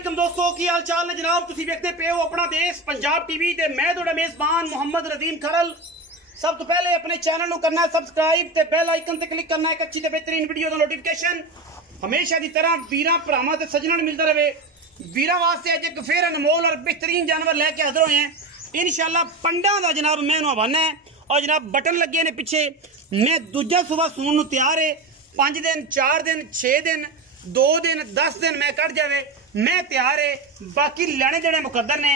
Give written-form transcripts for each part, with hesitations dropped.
वालेकुम दोस्तों की हाल चाल ने जनाब तुसी देखते पे हो अपना देश पंजाब टीवी ते मैं तुहाडा मेजबान मोहम्मद रदीम खरल। सब तो पहले अपने चैनल को करना है सबसक्राइब ते बेल आइकन ते क्लिक करना है एक अच्छी ते बेहतरीन वीडियो दा नोटिफिकेशन हमेशा की तरह वीरां भरावां ते सज्जणां मिलता रहे। वीरां वास्ते अज एक फिर अनमोल और बेहतरीन जानवर लैके हाजिर होए हैं इंशाल्लाह। पंडा दा जनाब मैं हवाना है और जनाब बटन लगे ने पिछे। मैं दूजा सुबह सून नूं तैयार है। 5 दिन 4 दिन 6 दिन 2 दिन 10 दिन मैं कट जावे मैं तैयार है। बाकी लेने देने मुकद्दर ने।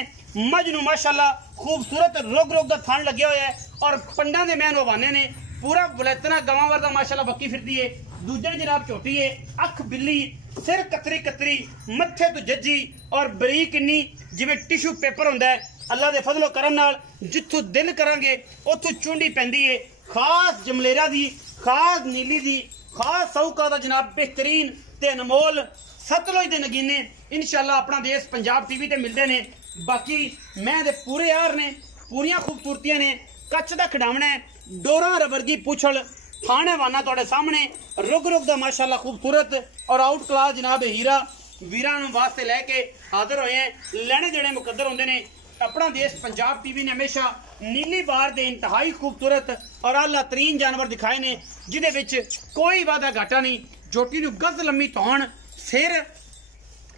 मजनू माशाल्लाह खूबसूरत रोग रोग का थान लगे हुए है और पंडा दे मैन हवाने ने पूरा बलैतना गवां वर्दा माशाल्लाह बक्की फिरती है। दूजे जनाब छोटी है, अख बिल्ली, सिर कतरी कतरी, मत्थे तो जज्जी और बरीक इन्नी जिवें टिशू पेपर हुंदा है। अल्लाह दे फजलो करम नाल जिथों दिल करांगे उथों चुंडी पैंदी है। खास जमलेरा दी, खास नीली दी, खास सौका दा जनाब बेहतरीन ते अनमोल सतलुज दे नगीने इंशाल्लाह अपना देश पंजाब टीवी ते मिलते ने। बाकी मैं दे पूरे यार ने, पूरियां खूबसूरतियां ने। कच्च दा खिडावना है, डोरा रबरगी पुछल, थाने वाना तुहाडे सामने, रुग रुग दा माशाल्लाह खूबसूरत और आउट क्लास जनाब हीरा वीरां नूं वास्ते लैके हाजिर होए हैं। लेने देने मुकद्दर होंदे ने। अपना देश पंजाब टीवी ने हमेशा नीली बार दे इंतहाई खूबसूरत और आला तरीन जानवर दिखाए ने जिदे विच कोई वादा घाटा नहीं। जोटी नूं गज लम्मी तौण, सिर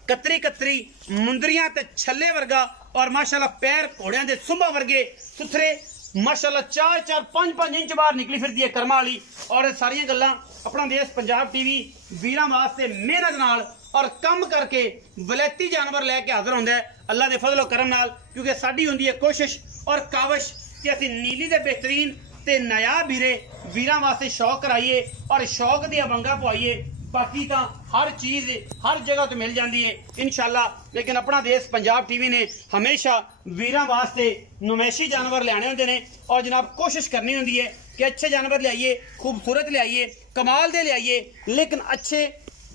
कतरी कतरी, मुंदरियां ते छल्ले वर्गा और माशाल्लाह पैर घोड़ियां दे सुंबा वर्गे सुथरे माशाल्लाह 4-4 5-5 इंच बाहर निकली फिरदी है कर्मा वाली। और सारियां गल्लां अपना देश पंजाब टीवी वीरां वास्ते मेहनत नाल और कम करके वलैती जानवर लैके हाजिर होंदा है अल्लाह दे फजलो करम नाल। क्योंकि साडी हुंदी है कोशिश और काविश कि असीं नीली दे बेहतरीन ते नायाब हीरे वीरां वास्ते शौक कराइए और शौक दी वंगा पवाइए। बाकी तो हर चीज हर जगह तो मिल जाती है इंशाल्लाह। लेकिन अपना देश पंजाब टीवी ने हमेशा वीरां वास्ते नुमैशी जानवर लियाने होंदे ने और जनाब कोशिश करनी होंदी है कि अच्छे जानवर लियाइए, खूबसूरत लियाइए, कमाल दे लियाइए, लेकिन अच्छे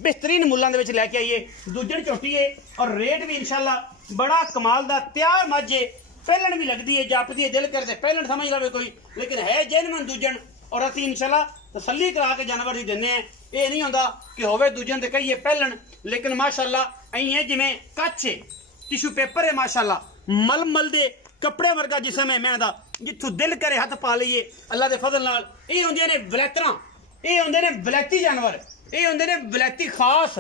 बेहतरीन मुल्लां दे विच लैके आइए। दूजन झोटी है और रेट भी इंशाल्लाह बड़ा कमाल दा तैयार मज्जे पहलन भी लगती है, जापदी है, दिल करते पहलन समझ लवे कोई, लेकिन है जेनवन दूजन। और असीं इंशाल्लाह तसल्ली करा के जानवर भी दिंदे हैं। ये नहीं होंदा कि होवे दूजन ते कहिए पहलन, लेकिन माशाल्लाह अई है जिवें कच्छ है, टिशू पेपर है माशाल्लाह, मलमल दे कपड़े वर्गा जिसम है मैं दा, जिथों दिल करे हथ पा लईए अल्लाह दे फजल नाल। ये हुंदियां ने वलैतरां, ये हुंदे ने वलैती जानवर, ये हुंदे ने वलैती खास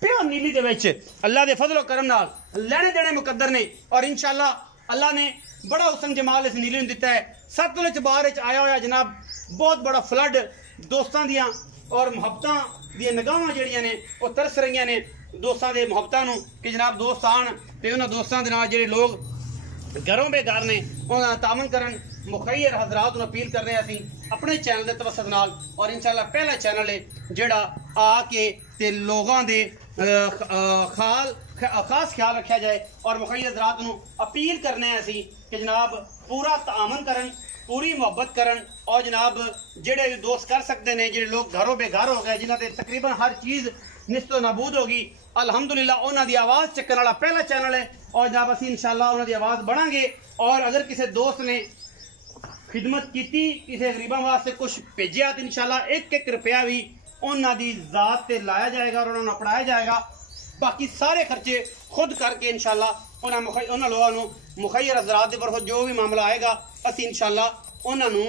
प्योर नीली दे विच अल्लाह दे फजलो करम नाल लेने देने मुकद्दर ने। और इंशाल्लाह अल्लाह ने बड़ा हुसन जमाल इस नीली नूं दिता है। सतलुज बार च आया होया जनाब बहुत बड़ा फ्लड दोस्तां दियां और मुहब्बतां दियां निगाहां जिहड़ियां ने वो तरस रहीआं ने दोस्तां दे मुहब्बतां नूं कि जनाब दोस्त आण ते उन्हां दोस्तां दे नाल जिहड़े लोग घरों बेघर ने उन्हां दा तावन करन। मुखैर हजरात नूं अपील कर रहे असीं अपने चैनल दे तवसत नाल और इंशाल्लाह पहला चैनल है जिहड़ा आके ते लोगां दे खास ख्याल रखा जाए। और मुखैर हजरात नूं अपील करने असीं कि जनाब पूरा तामन करन, पूरी मुहब्बत करन और जनाब जेड़े भी दोस्त कर सकते हैं, जेड़े लोग घरों बेघर हो गए जिन्होंने तकरीबन हर चीज़ निस्तो नाबूद होगी अल्हम्दुलिल्लाह उन्होंने आवाज़ चक्कर वाला पहला चैनल है और जनाब असीं इंशाल्लाह उन्होंने आवाज़ बढ़ांगे। और अगर किसी दोस्त ने खिदमत की किसी गरीबों वास्ते कुछ भेजा तो इंशाल्लाह 1-1 रुपया भी उन्होंने जात से लाया जाएगा और उन्होंने अपनाया जाएगा। बाकी सारे खर्चे खुद करके इंशाल्लाह उन्होंने लोगों को मुखैर हजरात के तरफों जो भी मामला आएगा असीं इंशाल्लाह उन्होंने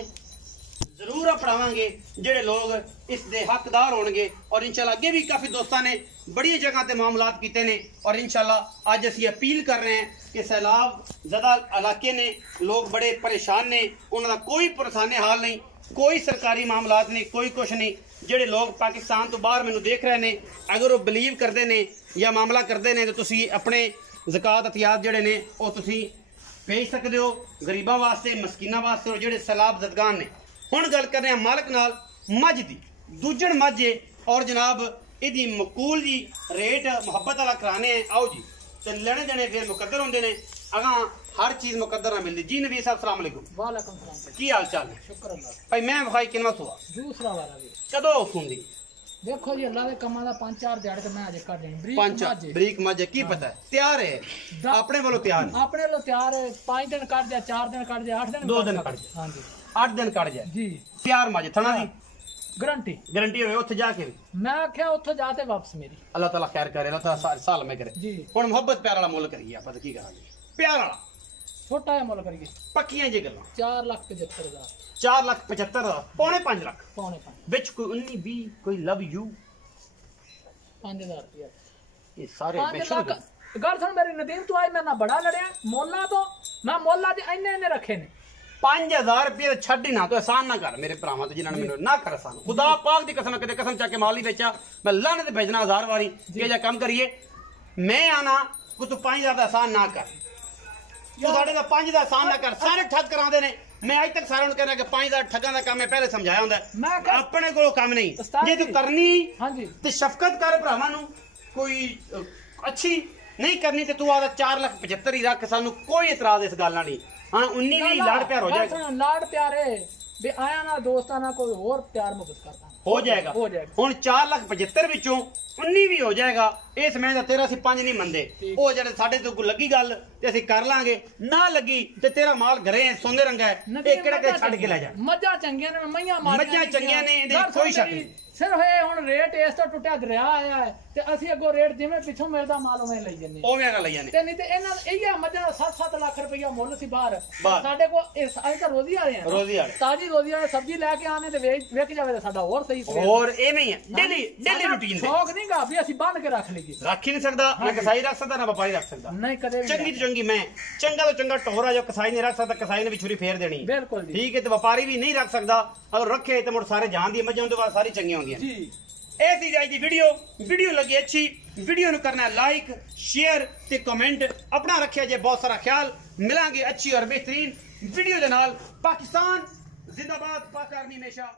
जरूर अपनावांगे जेडे लोग इस दे हकदार होंगे। और इंशाल्लाह अगे भी काफ़ी दोस्तों ने बड़ी जगह ते मामलात किए ने और इंशाल्लाह अज असीं अपील कर रहे हैं कि सैलाब ज़्यादा इलाके ने लोग बड़े परेशान ने, उन्होंने कोई परेशानी हाल नहीं, कोई सरकारी मामलात नहीं, कोई कुछ नहीं। जेडे लोग पाकिस्तान तो बाहर मैनू देख रहे हैं अगर वो बिलीव करते हैं या मामला करते हैं तो तुसी अपने ज़कात हथियात जेडे ने वो तुसी भेज सकते हो गरीबों वास्ते, मस्कीना वास्ते और जेडे सैलाब जदगान ने। हुण गल कर रहे हैं मालक नाल मझ दी दूजन मझ है और जनाब इहदी मकूल जी रेट मुहब्बत वाला कराने हैं। आओ जी तो लेने देने फिर मुकद्दर होंदे ने अगां हर चीज़ मुकद्दर ना मिलती। जी नबी साहब सलाम अलैकुम। वालेकुम सलाम। की हाल चाल है? शुक्र अल्लाह भाई मैं भाई किन्ना सुआ दूसरा वाला भी कदों सुनदी देखो जी अल्लाह दे कमां दा 5-4 दिहाड़े ते मैं अजे कर देनी बरीक 5 बरीक मज की पता है तैयार है अपने वालों तैयार अपने लो तैयार है। 5 दिन कट जाए, 4 दिन कट जाए, 8 दिन 2 दिन कट जाए, हां जी 8 दिन कट जाए जी तैयार मज थना दी गारंटी गारंटी होवे उत्थे जाके भी मैं आख्या उत्थे जाते वापस मेरी अल्लाह ताला खैर करे, अल्लाह ताला साल में करे जी। हुण मोहब्बत प्यार वाला मुल करिए आप की करांगे प्यार वाला छोटा है मुल करिए पक्कियां जी गल्लां 4,75,000 4,75,000 पौने 5 लाख पौने 5 विच कोई 19 20 कोई लव यू 5,000 रुपया ये सारे 5 लाख गल सुन मेरी नदीम तू आज मेरे नाल बड़ा लड़िया मोला तो मैं मोला ते इन्ने रखे ने 5,000 रुपये छड़ ही ना तो एहसान ना कर मेरे भरावां ते जिन्हां ने मैनूं ना कर एहसान खुदा पाक दी कसम कदे कसम चाके माल नहीं बेचा मैं लाने ते भेजना 1000 वारी ये जा काम करिए मैं आना को तू 5,000 दा एहसान ना कर तू साडे दा 5 दा एहसान ना कर सारे ठग करांदे ने मैं आज तक सारे कहना कि 5,000 ठगां दा काम मैं पहले समझाया हुंदा अपने कोल काम नहीं जे तू करनी हां जी ते शफकत कर भरावां नूं कोई अच्छी नहीं करनी ते तू आदा 4,75,000 ही रख सानू कोई इतराज इस गल नाल नहीं हाँ 19 भी लाड़ प्यार हो जाएगा लाड़ प्यारे भी आया ना दोस्तां ना कोई और प्यार मुहब्बत करता हो जाएगा हुण 4,75,000 विचों 19 भी हो जाएगा इस महीने दा तेरा ਅਸੀਂ 5 नहीं मंदे ਉਹ ਜਿਹੜੇ ਸਾਡੇ ਤੋਂ ਲੱਗੀ ਗੱਲ ਤੇ ਅਸੀਂ ਕਰ ਲਾਂਗੇ ਨਾ ਲੱਗੀ ਤੇ ਤੇਰਾ ਮਾਲ ਘਰੇ ਸੋਨੇ ਰੰਗਾ ਹੈ ਇਹ ਕਿਹੜਾ ਕਿ ਛੱਡ ਕੇ ਲੈ ਜਾ ਮੱਝਾਂ ਚੰਗੀਆਂ ਨੇ ਮਈਆਂ ਮਾਰੀਆਂ ਮੱਝਾਂ ਚੰਗੀਆਂ ਨੇ ਇਹਦੇ ਕੋਈ ਸ਼ੱਕ ਨਹੀਂ ਸਿਰਫ ਇਹ ਹੁਣ ਰੇਟ ਇਸ ਤੋਂ ਟੁੱਟਿਆ ਦਰਿਆ ਆਇਆ ਹੈ ਤੇ ਅਸੀਂ ਅੱਗੋਂ ਰੇਟ ਜਿਵੇਂ ਪਿੱਛੋਂ ਮਿਲਦਾ ਮਾਲ ਉਵੇਂ ਲਈ ਜੰਨੇ ਉਵੇਂ ਨਾਲ ਲਈ ਜਾਂਦੇ ਤੇ ਨਹੀਂ ਤੇ ਇਹਨਾਂ ਇਹ ਮੱਝਾਂ ਦਾ 7-7 ਲੱਖ ਰੁਪਇਆ ਮੁੱਲ ਸੀ ਬਾਹਰ ਸਾਡੇ ਕੋਲ ਅਸੀਂ ਤਾਂ ਰੋਜ਼ੀ ਵਾਲੇ ਆ ਰੋਜ਼ੀ ਵਾਲੇ ਤਾਜੀ ਰੋਜ਼ੀ ਵਾਲੇ ਸਬਜ਼ੀ ਲੈ ਕੇ ਆਨੇ ਤੇ ਵੇਖ ਜਾਵੇ ਤਾਂ ਸਾਡਾ ਹੋਰ ਸਹੀ ਹੋਰ ਇਹ ਨਹੀਂ ਹੈ ਡੇਲੀ ਰੂਟੀਨ ਦੇ ਸ਼ੌਕ ਨਹੀਂਗਾ ਵੀ ਅਸੀਂ ਬੰਨ ਕੇ ਰੱਖ ਲਈਏ ਰੱਖ ਹੀ ਨਹੀਂ ਸਕਦਾ ਨਾ ਕਸਾਈ ਰੱਖ ਸਕਦਾ ਨਾ ਵਪਾਰੀ ਰੱਖ ਸਕਦਾ ਨਹੀਂ ਕਦੇ ਵੀ ਚੰਗੀ ਤੋਂ ਚੰਗੀ ਮੈਂ ਚੰਗਾ ਤੋਂ ਚੰਗਾ ਟੋਰਾ ਜੋ ਕਸਾਈ ਨਹੀਂ ਰੱਖ ਸਕਦਾ ਕਸਾਈ ਨੇ ਵੀ ਛੁਰੀ ਫੇਰ ਦੇਣੀ ਬਿਲਕੁਲ ਜੀ ਠੀਕ ਹੈ ਤੇ ਵਪਾਰੀ ਵੀ ਨਹੀਂ ਰੱਖ ਸਕਦਾ ਅਗਰ ਰੱਖੇ ਤੇ ਮੁੜ ਸਾਰੇ ਜਾਣ ਦੀ ਮੱਝਾਂ ਤੋਂ ਬਾਅਦ ਸਾਰੀ ਚੰਗੀਆਂ ਹੁੰਦੀਆਂ ਜੀ ਇਹ ਸੀ ਅੱਜ ਦੀ ਵੀਡੀਓ ਲੱਗੀ ਅੱਛੀ ਵੀਡੀਓ ਨੂੰ ਕਰਨਾ ਲਾਈਕ ਸ਼ੇਅਰ ਤੇ ਕਮੈਂਟ ਆਪਣਾ ਰੱਖਿਆ ਜੇ ਬਹੁਤ ਸਾਰਾ ਖਿਆਲ ਮਿਲਾਂਗੇ ਅੱਛੀ ਔਰ ਬਿਹਤਰੀਨ ਵੀਡੀਓ ਦੇ ਨਾਲ ਪਾਕਿਸਤਾਨ ਜ਼ਿੰਦਾਬਾਦ ਪਾਕ ਆਰਮੀ ਹਮੇਸ਼ਾ